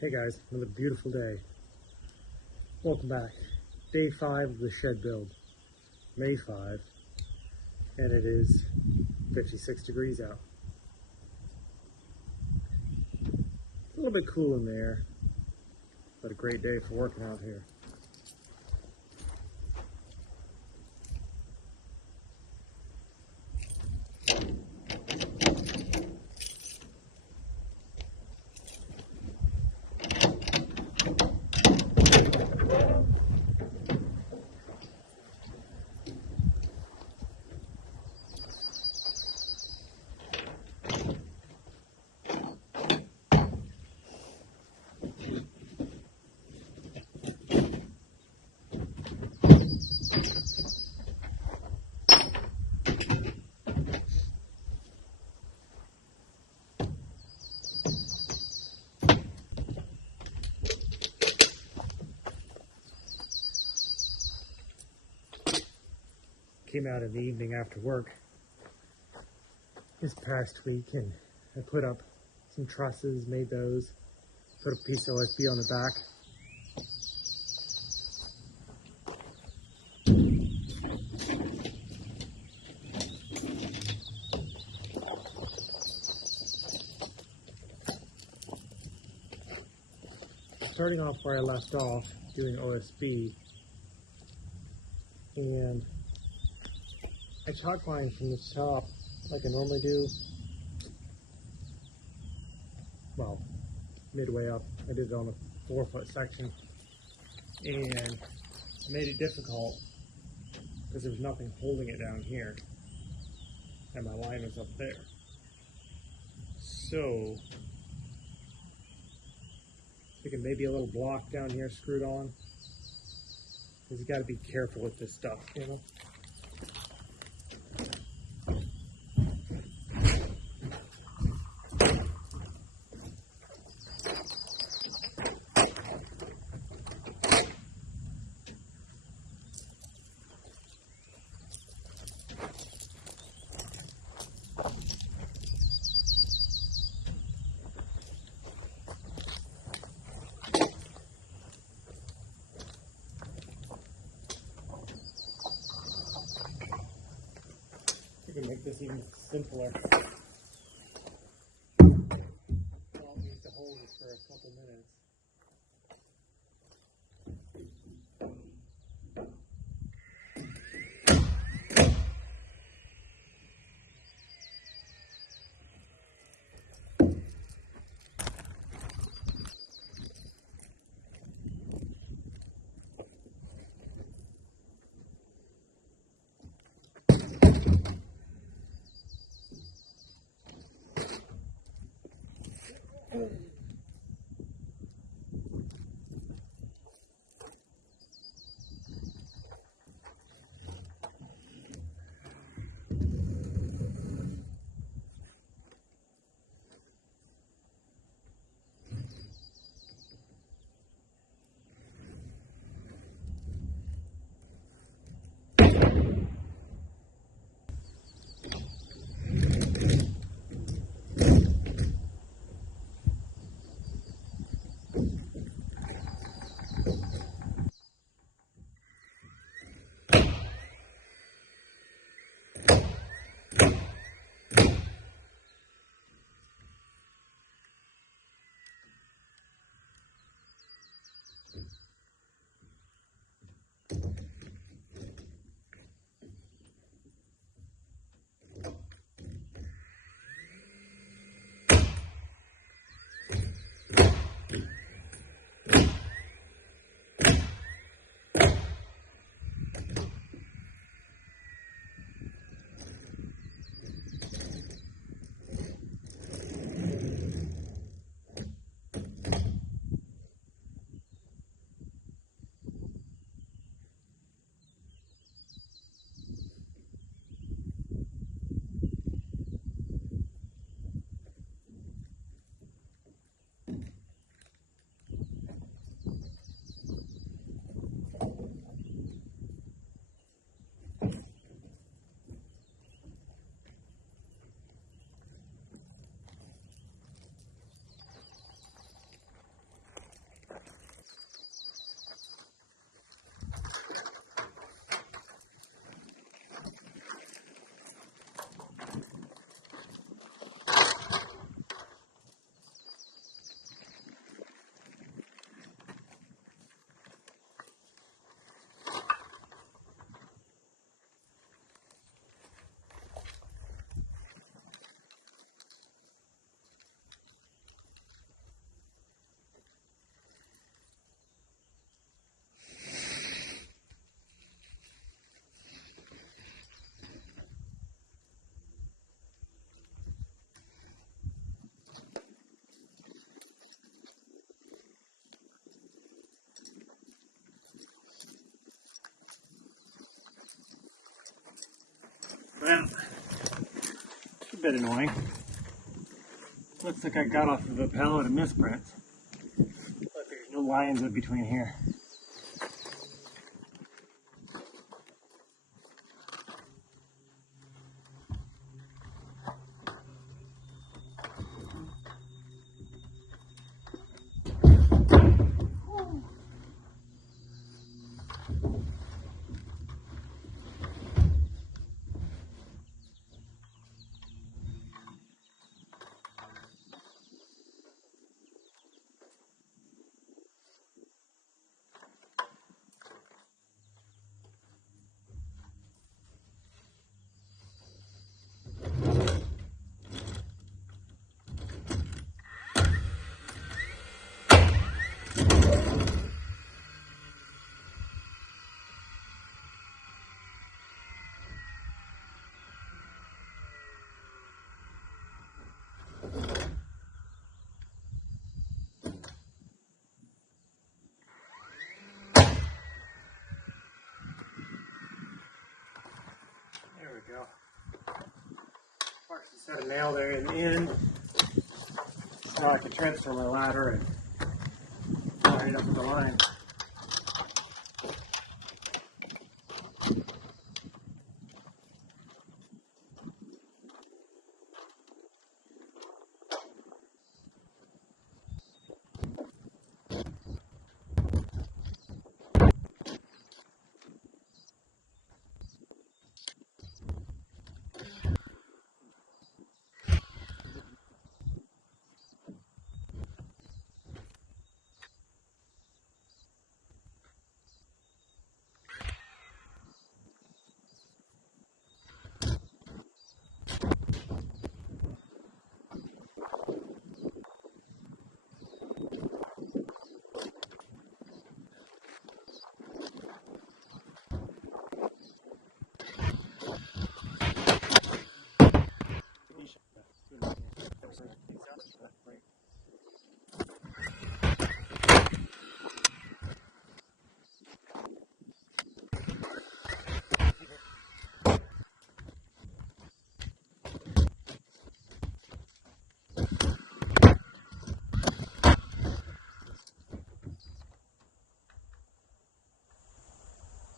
Hey guys, another beautiful day. Welcome back. Day 5 of the shed build. May 5, and it is 56 degrees out. A little bit cool in there, but a great day for working out here. Came out in the evening after work this past week and I put up some trusses, made those, put a piece of OSB on the back. Starting off where I left off, doing OSB, and I chalk line from the top like I normally do. Well, midway up, I did it on a 4-foot section, and made it difficult because there was nothing holding it down here, and my line was up there. So, thinking maybe a little block down here screwed on, because you got to be careful with this stuff, you know. You can make this even simpler. I'll need to hold this for a couple minutes. Well, it's a bit annoying. Looks like I got off of a pallet of misprints, but there's no lines in between here. There we go. Partially set a nail there in the end. Now I can transfer my ladder and wire it up with the line.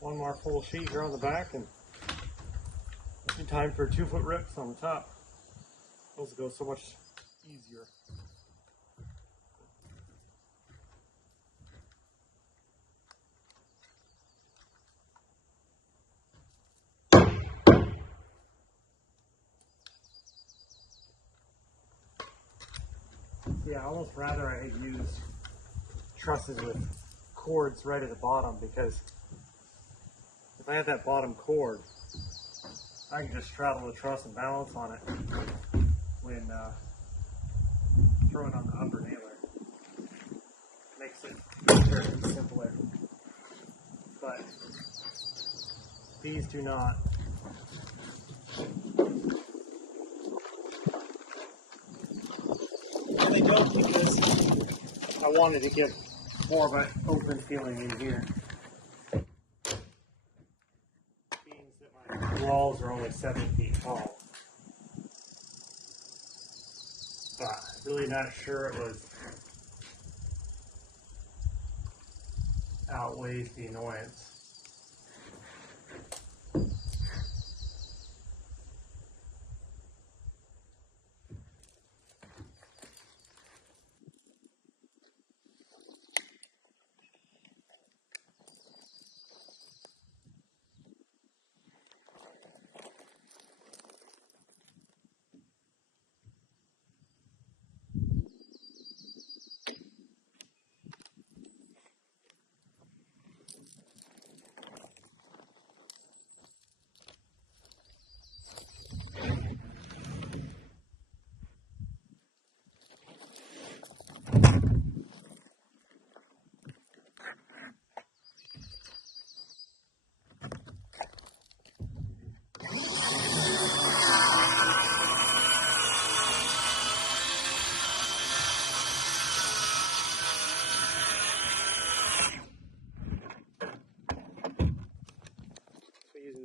One more full sheet here on the back, and in time for 2-foot rips on the top. Those go so much easier. Yeah, I almost rather I had used trusses with cords right at the bottom, because if I had that bottom cord, I can just straddle the truss and balance on it when throwing on the upper nailer. Makes it easier and simpler. But these do not. And they don't, because I wanted to give more of an open feeling in here. Walls are only 7 feet tall, but really not sure it was outweighs the annoyance.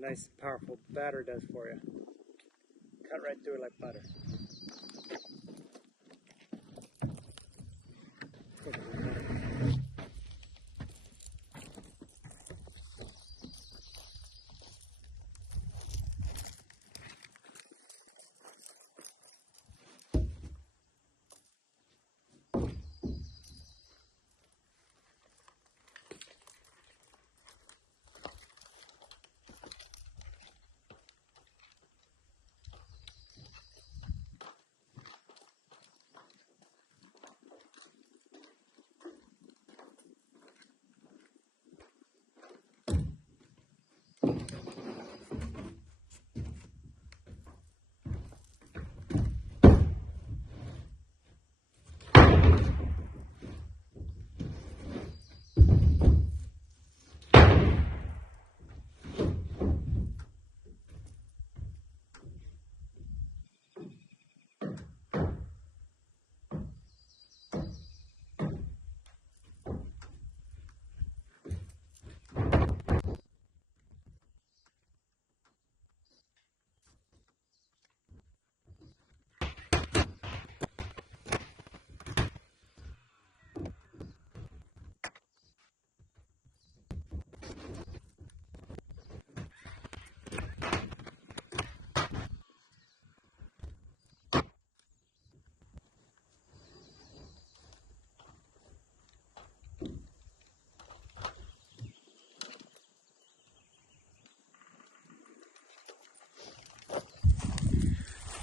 Nice, powerful battery does for you. cut right through it like butter.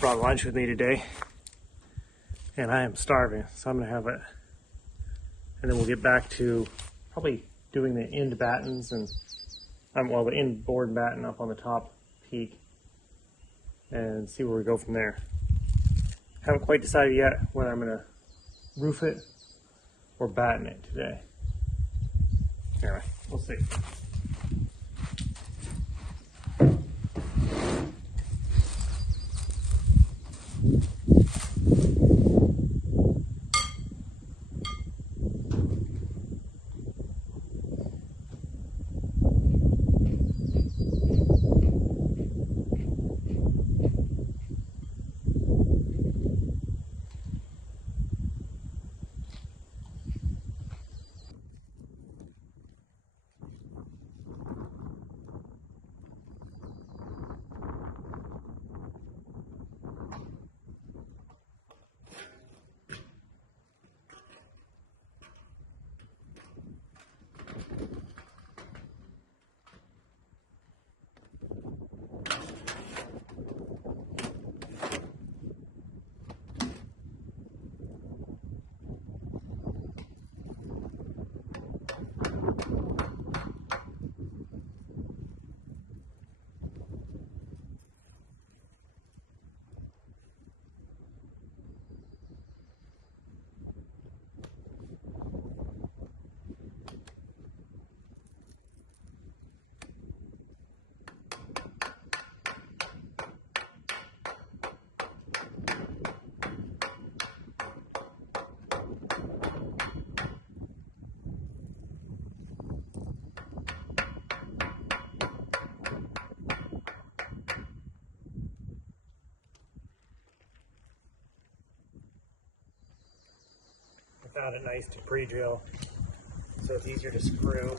Brought lunch with me today, and I am starving, so I'm gonna have it, and then we'll get back to probably doing the end battens and well, the end board batten up on the top peak, and see where we go from there. Haven't quite decided yet whether I'm gonna roof it or batten it today. Anyway, we'll see. Found it nice to pre-drill, so it's easier to screw.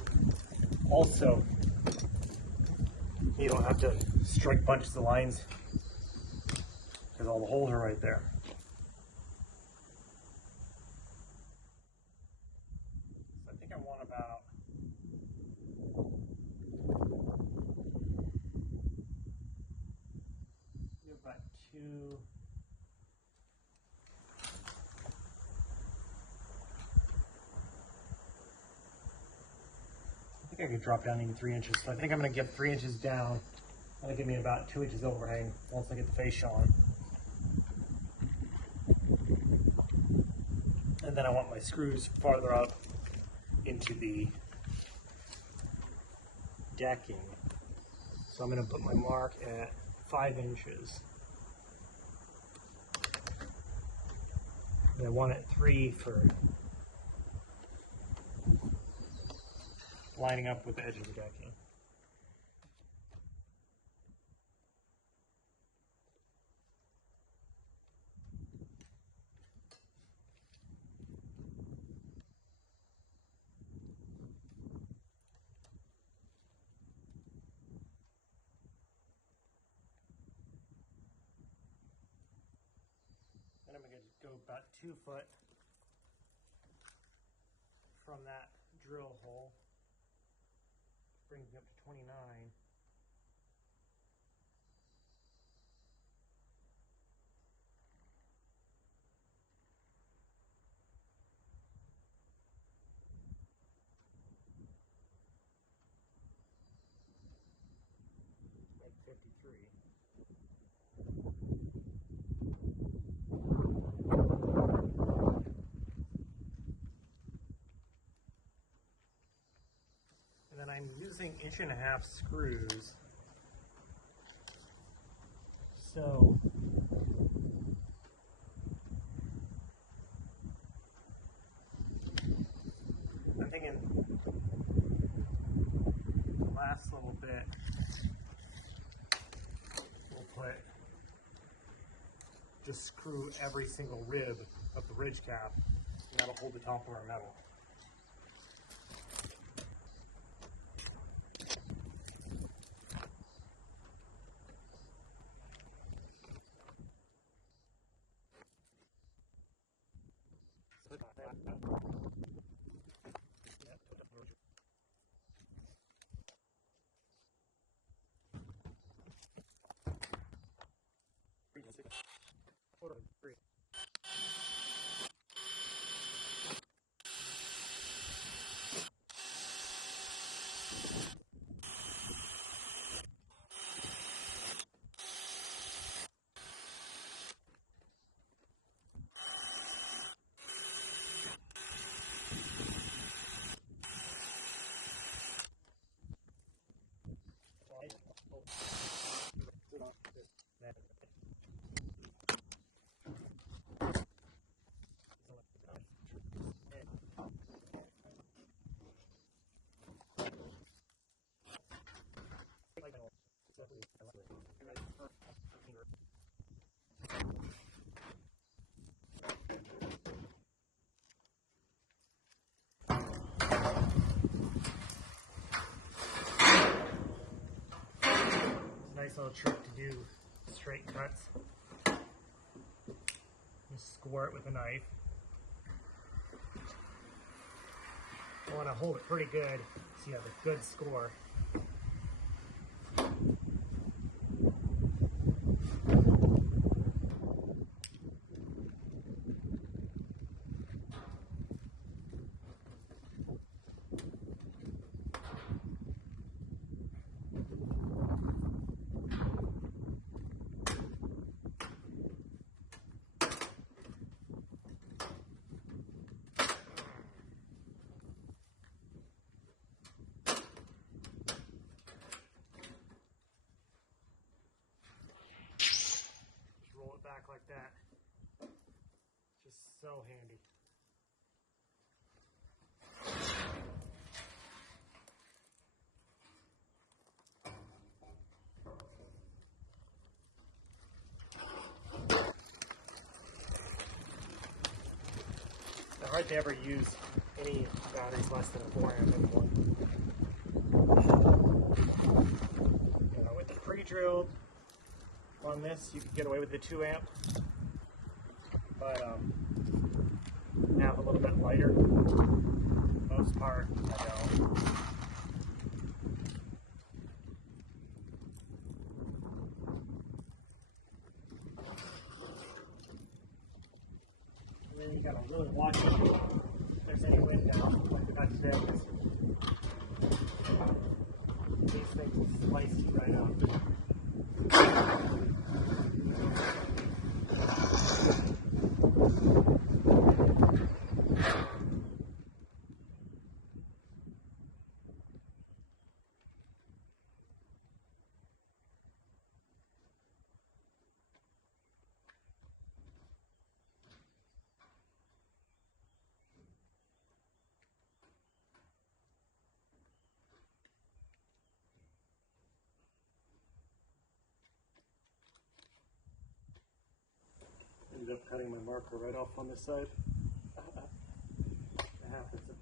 Also, you don't have to strike bunches of lines because all the holes are right there. So I think I want about two. I think I could drop down even 3 inches. So I think I'm going to get 3 inches down. That'll give me about 2 inches overhang once I get the fascia on. And then I want my screws farther up into the decking. So I'm going to put my mark at 5 inches. And I want it 3 for lining up with the edge of the decking. So about 2 foot from that drill hole brings me up to 29. Like 53. And then I'm using 1.5-inch screws. So I'm thinking the last little bit we'll just screw every single rib of the ridge cap, and that'll hold the top of our metal. Nice little trick to do straight cuts. Just score it with a knife. I want to hold it pretty good so you have a good score. Roll it back like that. Just so handy. It's hard to ever use any batteries less than a 4-amp anymore. You know, with the pre-drilled on this, you can get away with the 2-amp, but now a little bit lighter. Most part, I don't. And then you gotta really watch it if there's any wind now, like we got today, because these things will slice you right up. Ended up cutting my marker right off on this side. It happens sometimes.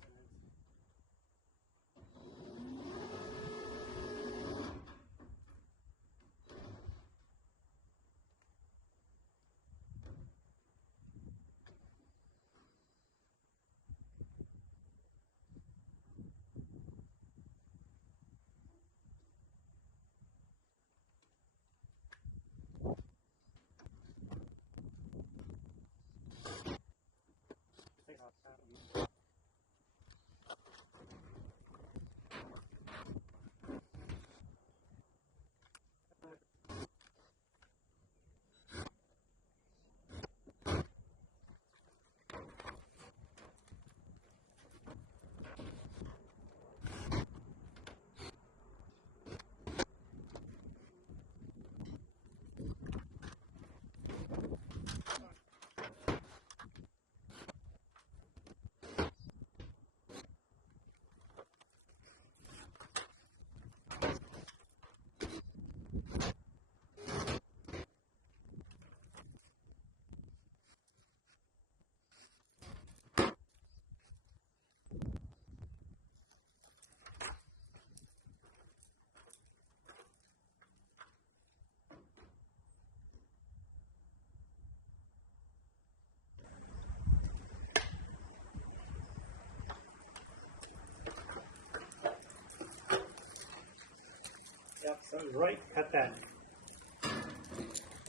So I was right to cut that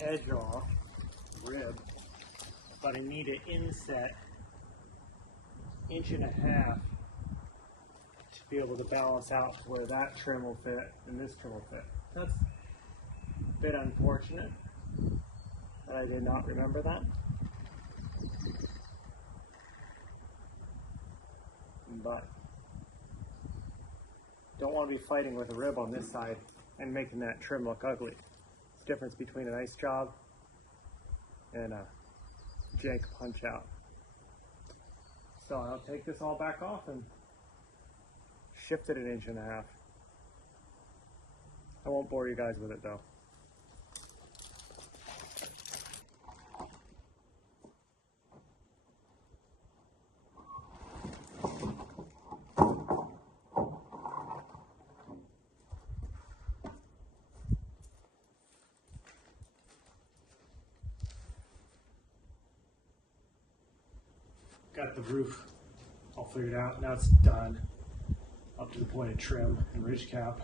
edge off, rib, but I need an inset 1.5 inches to be able to balance out where that trim will fit and this trim will fit. That's a bit unfortunate that I did not remember that. But don't want to be fighting with a rib on this side and making that trim look ugly. It's the difference between a nice job and a jank punch out. So I'll take this all back off and shift it 1.5 inches. I won't bore you guys with it though. Got the roof all figured out. Now it's done up to the point of trim and ridge cap.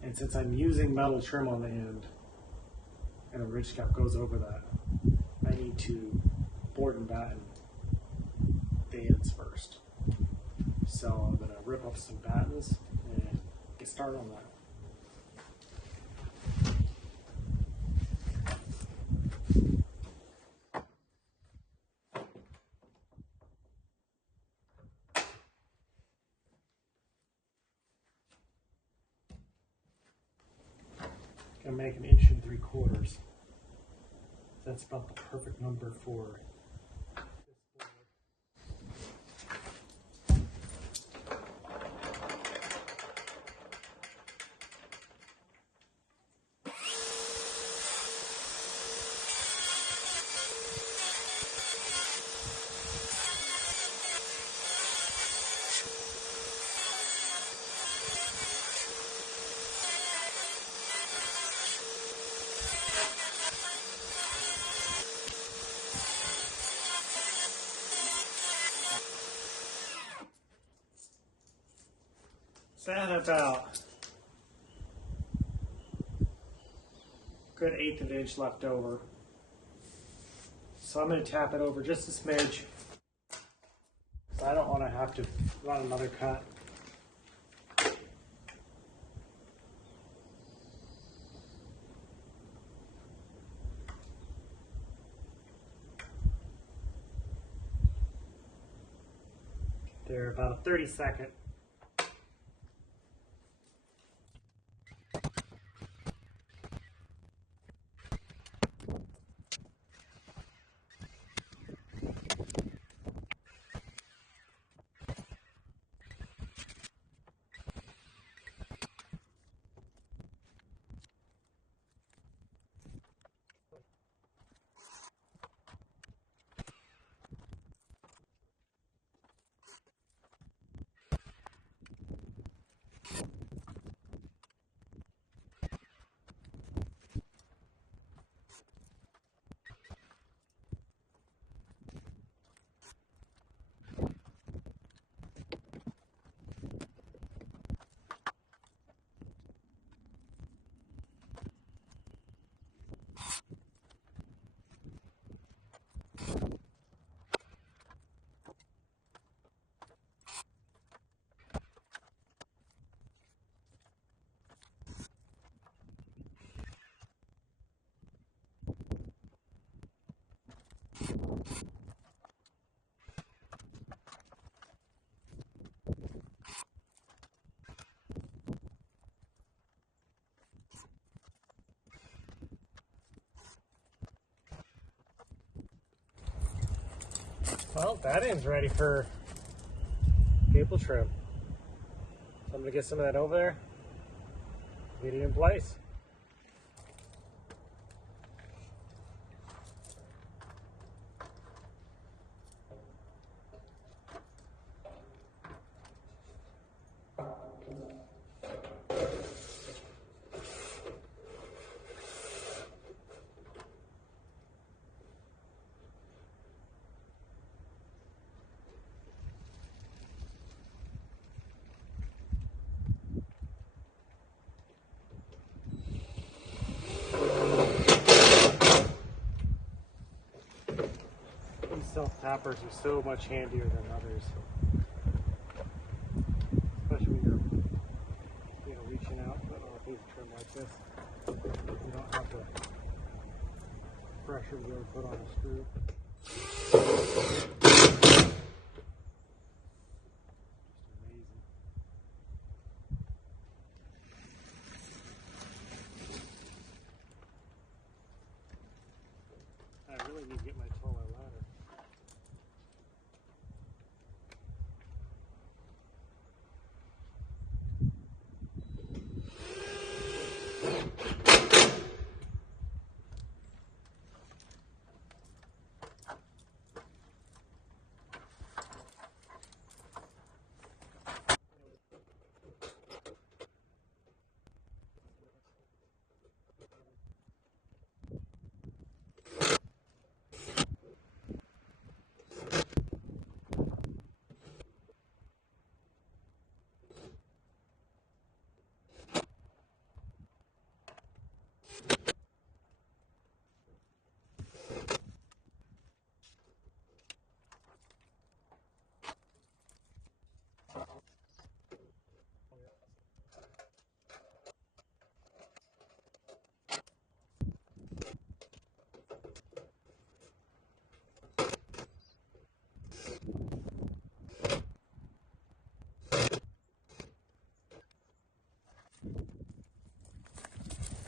And since I'm using metal trim on the end and a ridge cap goes over that, I need to board and batten the ends first. So I'm going to rip up some battens and get started on that. I make 1 3/4 inches. That's about the perfect number for this board. So I had about a good 1/8 of an inch left over. So I'm going to tap it over just a smidge. So I don't want to have to run another cut. There, about a 30-second. Well, that end's ready for gable trim. So I'm going to get some of that over there, get it in place. tappers are so much handier than others, especially when you're reaching out putting on a piece of trim like this. You don't have to pressure really put on a screw. I really need to get my taller ladder.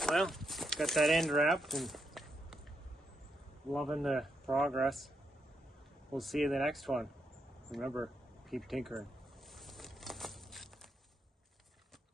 Well, got that end wrapped and loving the progress. We'll see you in the next one. Remember, keep tinkering.